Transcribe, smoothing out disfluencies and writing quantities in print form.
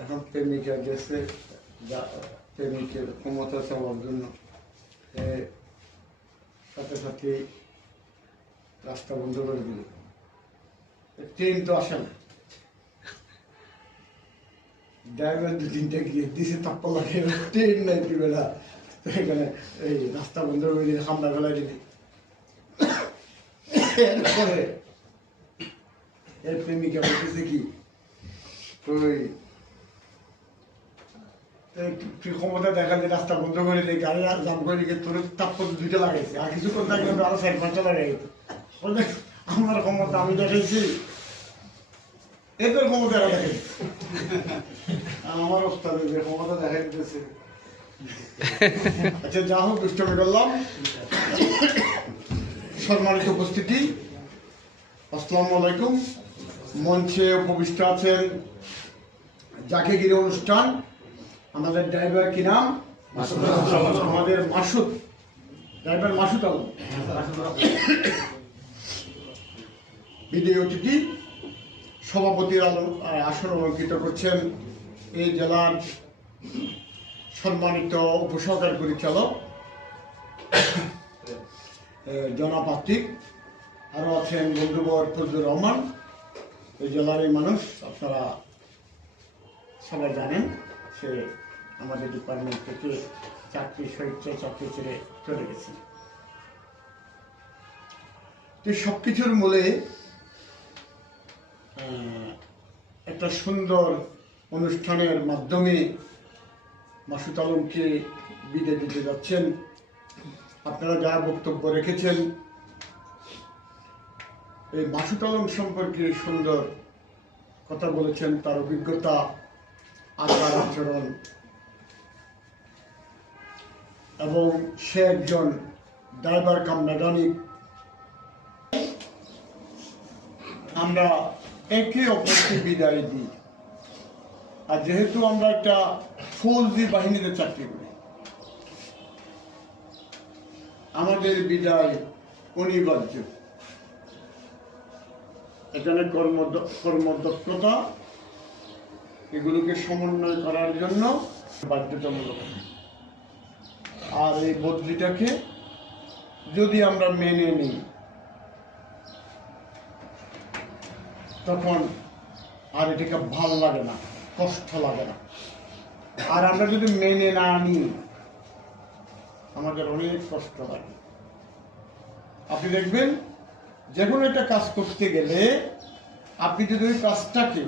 এখন প্রেমিকা গেছে প্রেমিকের ক্ষমতা চাওয়ার জন্য, সাথে সাথে রাস্তা বন্ধ করে দিল। ট্রেন তো আসে না, ড্রাইভার 2-3টা গিয়ে দিছে তাপ্পা লাগে, ট্রেন নাই বেলা। তো এখানে এই রাস্তা বন্ধ করে দিলে হামলা ফেলাই দিলি। এরপরে এর প্রেমিকা বলতেছে কি, ক্ষমতা দেখালে রাস্তা বন্ধ করে দিয়ে গাড়ি আর জাম করে দিয়ে তোর তাপ্পর 2টা লাগাইছে, আর কিছুক্ষণ থাকলে আরো 4-5টা লাগাই। আমার ক্ষমতা আমি দেখাইছি, এদের ক্ষমতা এরা দেখাই। আমার ওস্তাদ ক্ষমতা দেখাই দিতেছে। আচ্ছা, যা হোক, দুষ্টমি করলাম। সম্মানিত উপস্থিতি, আসসালামু আলাইকুম। মঞ্চে উপবিষ্ট আছেন যাকে ঘিরে অনুষ্ঠান, আমাদের ড্রাইভার কি নাম? আমাদের মাসুদ, ড্রাইভার মাসুদ আলম। বিদায়ী অতিথি সভাপতির আসন অলঙ্কিত করছেন এই জেলার সম্মানিত উপসহকারী পরিচালক জনাব আতিক। আরও আছেন বন্ধুবর ফজলুর রহমান। এই জেলারই মানুষ, আপনারা সবাই জানেন, সে আমাদের ডিপার্টমেন্ট থেকে চাকরি ছেড়ে চলে গেছে। তো সব কিছুর মূলে একটা সুন্দর অনুষ্ঠানের মাধ্যমে মাসুদ আলমকে বিদায় দিতে যাচ্ছেন। আপনারা যা বক্তব্য রেখেছেন, এই মাসুদ আলম সম্পর্কে সুন্দর কথা বলেছেন, তার অভিজ্ঞতা, আচার আচরণ, এবং সে একজন ড্রাইভার কাম মেকানিক। আমরা একে অপরকে বিদায় দিই। আর যেহেতু আমরা একটা ফৌজি বাহিনীতে চাকরি করি, আমাদের বিদায় অনিবার্য। এখানে কর্মদক্ষতা এগুলোকে সমন্বয় করার জন্য বাধ্যতামূলক। আর এই বদলিটাকে যদি আমরা মেনে নিই, তখন আর এটাকে ভাল লাগে না, কষ্ট লাগে না। আর আমরা যদি মেনে না নিই, আমাদের অনেক কষ্ট লাগে। আপনি দেখবেন, যে কোনো একটা কাজ করতে গেলে আপনি যদি ওই কাজটাকে